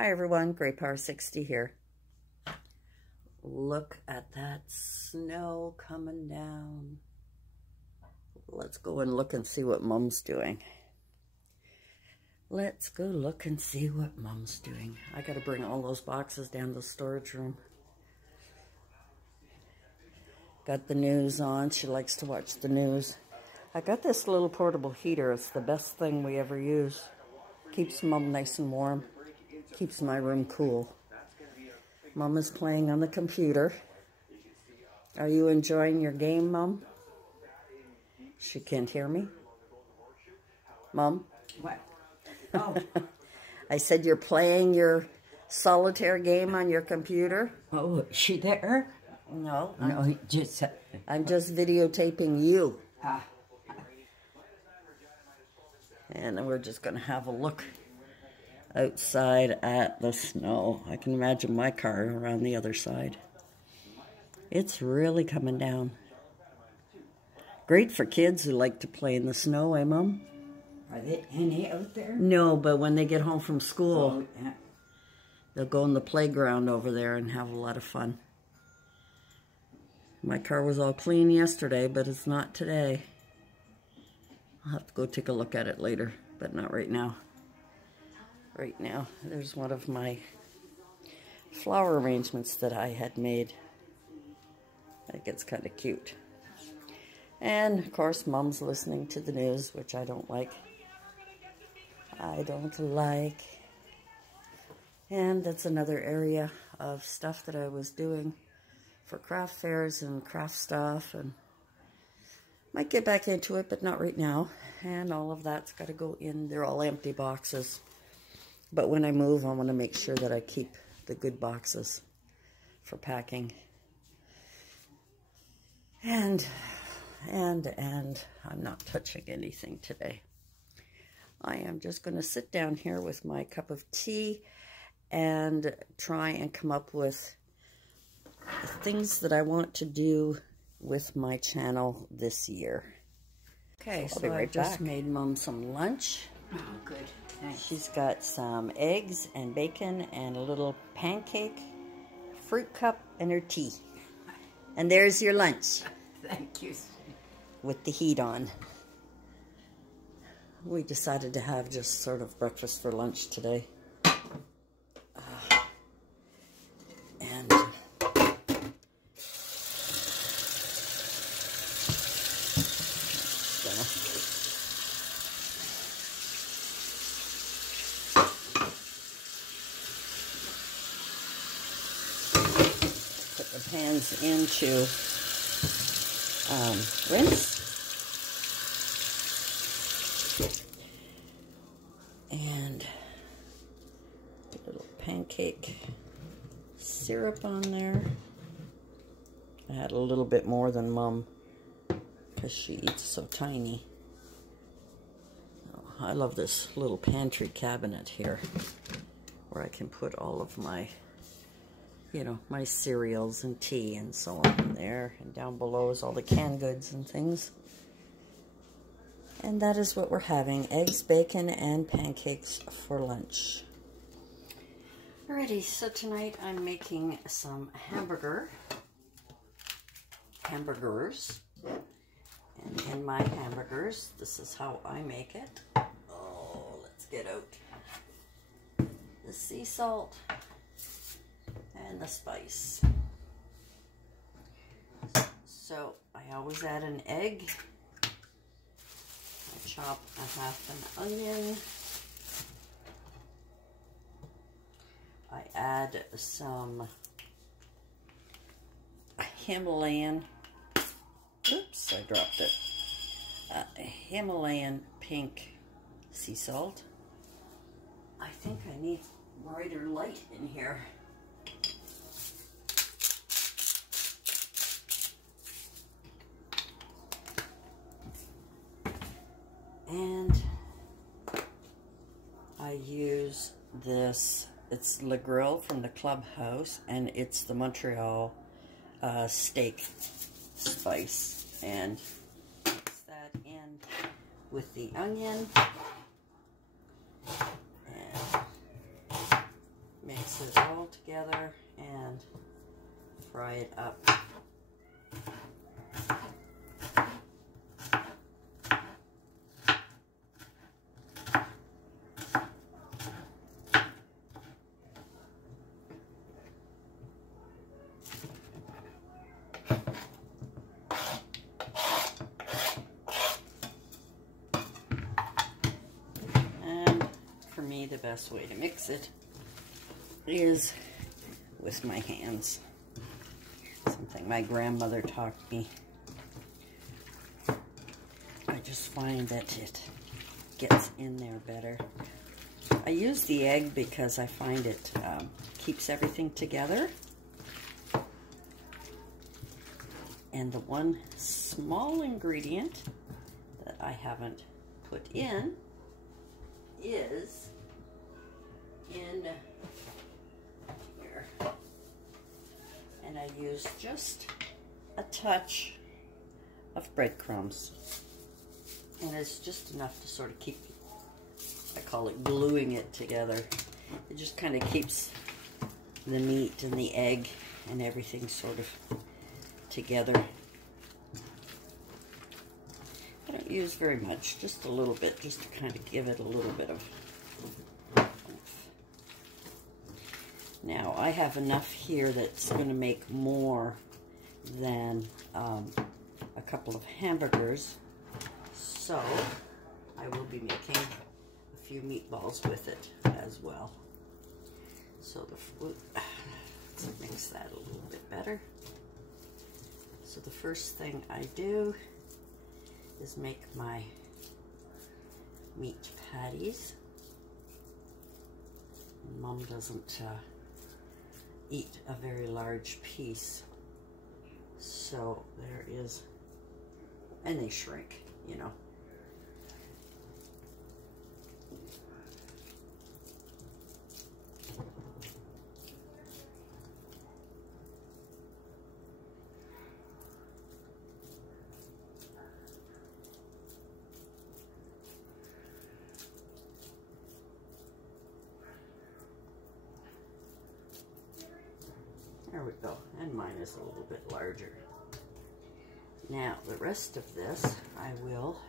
Hi everyone, Great Power 60 here. Look at that snow coming down. Let's go and look and see what Mom's doing. Let's go look and see what Mom's doing. I gotta bring all those boxes down to the storage room. Got the news on. She likes to watch the news. I got this little portable heater. It's the best thing we ever use. Keeps Mom nice and warm. Keeps my room cool. Mom is playing on the computer. Are you enjoying your game, Mom? She can't hear me. Mom? What? Oh. I said you're playing your solitaire game on your computer? Oh, is she there? No. No, just... I'm just videotaping you. And then we're just going to have a look outside at the snow. I can imagine my car around the other side. It's really coming down. Great for kids who like to play in the snow, eh, Mom? Are there any out there? No, but when they get home from school, Oh, yeah. they'll go in the playground over there and have a lot of fun. My car was all clean yesterday, but it's not today. I'll have to go take a look at it later, but not right now. Right now, there's one of my flower arrangements that I had made. I think it's kind of cute. And, of course, Mom's listening to the news, which I don't like. I don't like. And that's another area of stuff that I was doing for craft fairs and craft stuff, and might get back into it, but not right now. And all of that's got to go in. They're all empty boxes. But when I move, I want to make sure that I keep the good boxes for packing. And I'm not touching anything today. I am just going to sit down here with my cup of tea and try and come up with things that I want to do with my channel this year. Okay, so I just made Mom some lunch. Oh, good. Thanks. She's got some eggs and bacon and a little pancake, fruit cup, and her tea. And there's your lunch. Thank you. With the heat on. We decided to have just sort of breakfast for lunch today. Put the pans into rinse. And put a little pancake syrup on there. I had a little bit more than Mom because she eats so tiny. Oh, I love this little pantry cabinet here where I can put all of my, you know, my cereals and tea and so on in there. And down below is all the canned goods and things. And that is what we're having. Eggs, bacon, and pancakes for lunch. Alrighty, so tonight I'm making some hamburgers. And in my hamburgers, this is how I make it. Oh, let's get out the sea salt and the spice. So I always add an egg. I chop a half an onion. I add some Himalayan, oops, I dropped it, Himalayan pink sea salt. I think I need brighter light in here. And I use this, it's Le Grill from the Clubhouse, and it's the Montreal steak spice. And mix that in with the onion. And mix it all together and fry it up. The best way to mix it is with my hands. Something my grandmother taught me. I just find that it gets in there better. I use the egg because I find it keeps everything together. And the one small ingredient that I haven't put in is in here, and I use just a touch of breadcrumbs, and it's just enough to sort of keep, I call it gluing it together. It just kind of keeps the meat and the egg and everything sort of together. I don't use very much, just a little bit, just to kind of give it a little bit of. Now, I have enough here that's going to make more than a couple of hamburgers, so I will be making a few meatballs with it as well. So let's mix that a little bit better. So the first thing I do is make my meat patties. Mom doesn't eat a very large piece, so there is, and they shrink, you know. There we go, and mine is a little bit larger. Now, the rest of this I will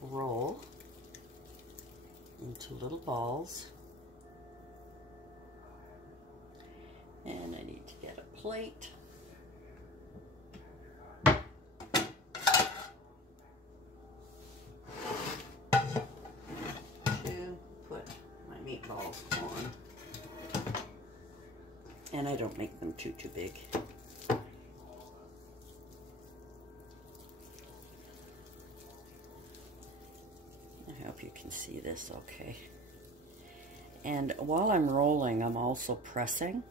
roll into little balls. And I need to get a plate. To put my meatballs on. And I don't make them too big. I hope you can see this okay. And while I'm rolling, I'm also pressing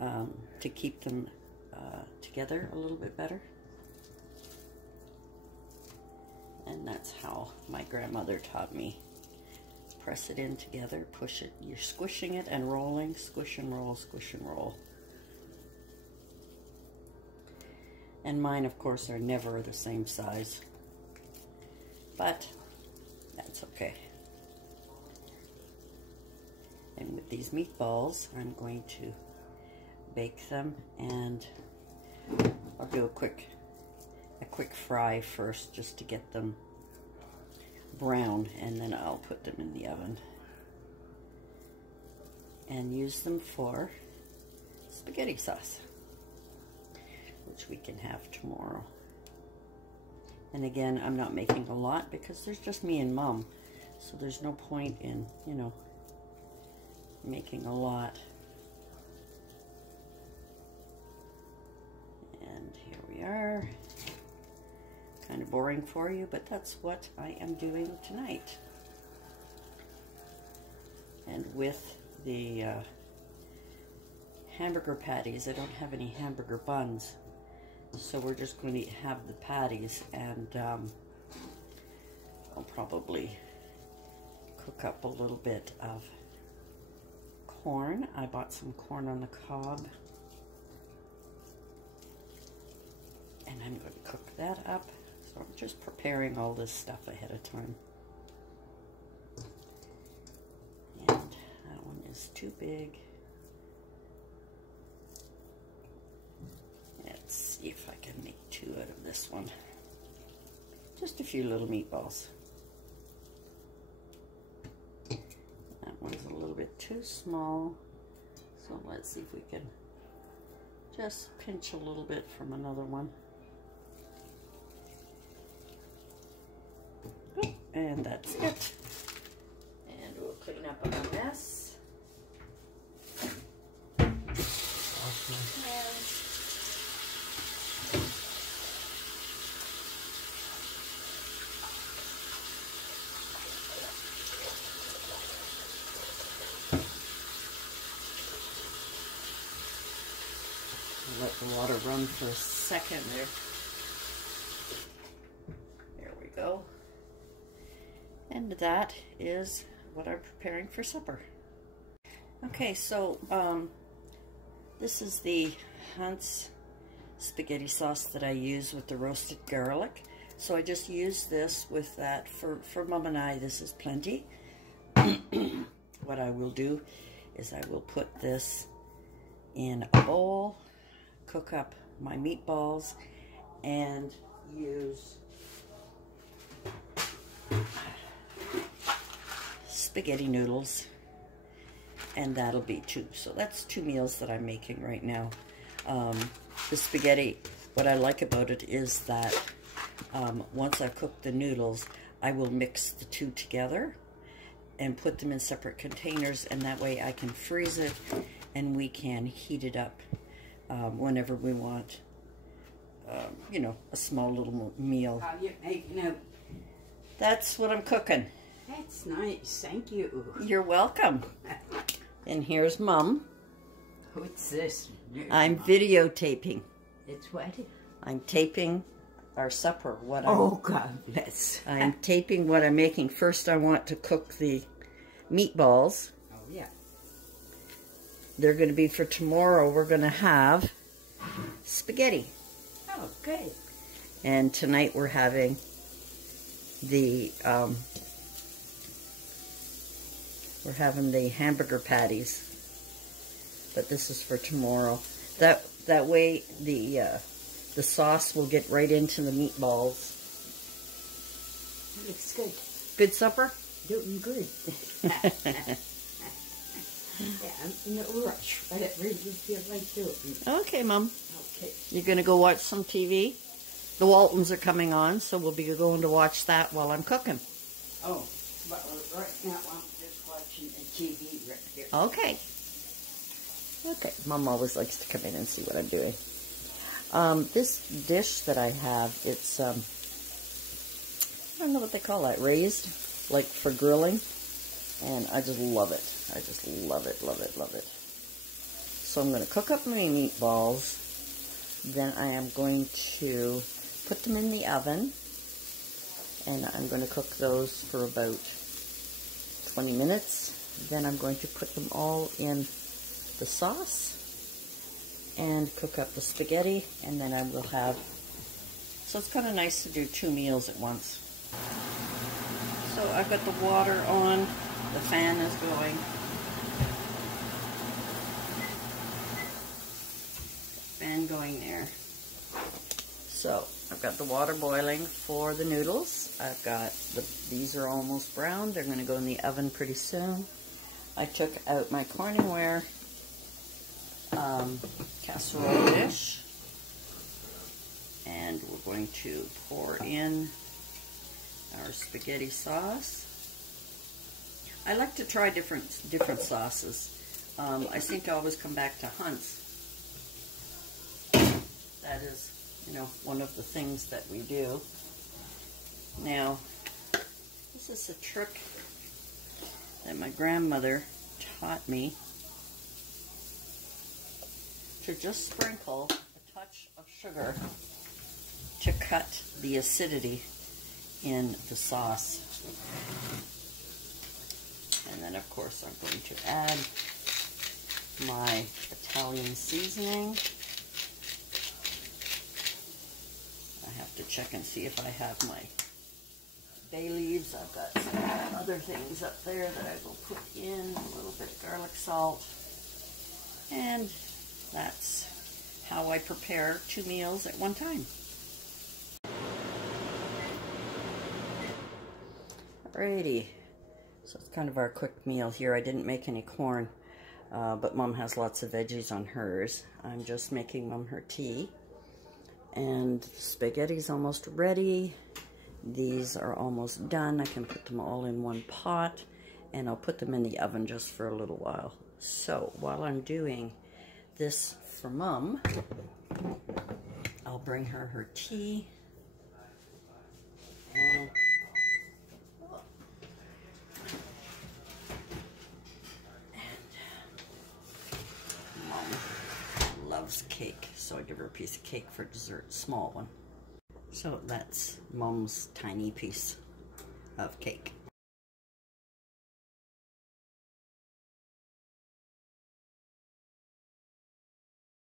to keep them together a little bit better. And that's how my grandmother taught me. Press it in together, push it, you're squishing it and rolling, squish and roll, squish and roll. And mine, of course, are never the same size, but that's okay. And with these meatballs, I'm going to bake them, and I'll do a quick fry first just to get them brown, and then I'll put them in the oven and use them for spaghetti sauce, which we can have tomorrow. And again, I'm not making a lot because there's just me and Mom, so there's no point in, you know, making a lot. And here we are. Kind of boring for you, but that's what I am doing tonight. And with the hamburger patties, I don't have any hamburger buns, so we're just going to have the patties, and I'll probably cook up a little bit of corn. I bought some corn on the cob, and I'm going to cook that up. So I'm just preparing all this stuff ahead of time. And big. Let's see if I can make 2 out of this one. Just a few little meatballs. That one's a little bit too small. So let's see if we can just pinch a little bit from another one. Oh, and that's it. And we'll clean up our mess. Let the water run for a second there. There we go. And that is what I'm preparing for supper. Okay, so this is the Hunt's spaghetti sauce that I use with the roasted garlic. So I just use this with that for Mom and I. This is plenty. What I will do is I will put this in a bowl, cook up my meatballs, and use spaghetti noodles, and that'll be 2. So that's 2 meals that I'm making right now. The spaghetti, what I like about it is that once I cook the noodles, I will mix the 2 together and put them in separate containers, and that way I can freeze it and we can heat it up whenever we want, you know, a small little meal. How you making out? That's what I'm cooking. That's nice. Thank you. You're welcome. And here's Mom. What's this? I'm videotaping. It's what? I'm taping our supper. Oh, God bless. I'm taping what I'm making. First, I want to cook the meatballs. Oh, yeah. They're going to be for tomorrow. We're going to have spaghetti. Oh, good. And tonight we're having the hamburger patties. But this is for tomorrow. That way the sauce will get right into the meatballs. Looks good. Good supper? Doing good. Yeah, I'm in a rush, but it really feel like doing. Okay, Mom. Okay. You're going to go watch some TV? The Waltons are coming on, so we'll be going to watch that while I'm cooking. Oh, but right now I'm just watching a TV right here. Okay. Okay. Mom always likes to come in and see what I'm doing. This dish that I have, it's, I don't know what they call that, raised, like for grilling. And I just love it. I just love it, love it, love it. So I'm going to cook up my meatballs. Then I am going to put them in the oven. And I'm going to cook those for about 20 minutes. Then I'm going to put them all in the sauce and cook up the spaghetti. And then I will have... So it's kind of nice to do 2 meals at once. So I've got the water on. The fan is going. Fan going there. So I've got the water boiling for the noodles. I've got these are almost brown. They're going to go in the oven pretty soon. I took out my Corningware casserole dish, and we're going to pour in our spaghetti sauce. I like to try different sauces. I seem to always come back to Hunt's. That is, you know, one of the things that we do. Now, this is a trick that my grandmother taught me, to just sprinkle a touch of sugar to cut the acidity in the sauce. And then, of course, I'm going to add my Italian seasoning. I have to check and see if I have my bay leaves. I've got some other things up there that I will put in, a little bit of garlic salt. And that's how I prepare 2 meals at one time. Alrighty, so it's kind of our quick meal here. I didn't make any corn, but Mom has lots of veggies on hers. I'm just making Mom her tea. And the spaghetti's almost ready. These are almost done. I can put them all in one pot, and I'll put them in the oven just for a little while. So while I'm doing this for Mom, I'll bring her her tea. Mom loves cake, so I give her a piece of cake for dessert, small one. So that's Mom's tiny piece of cake.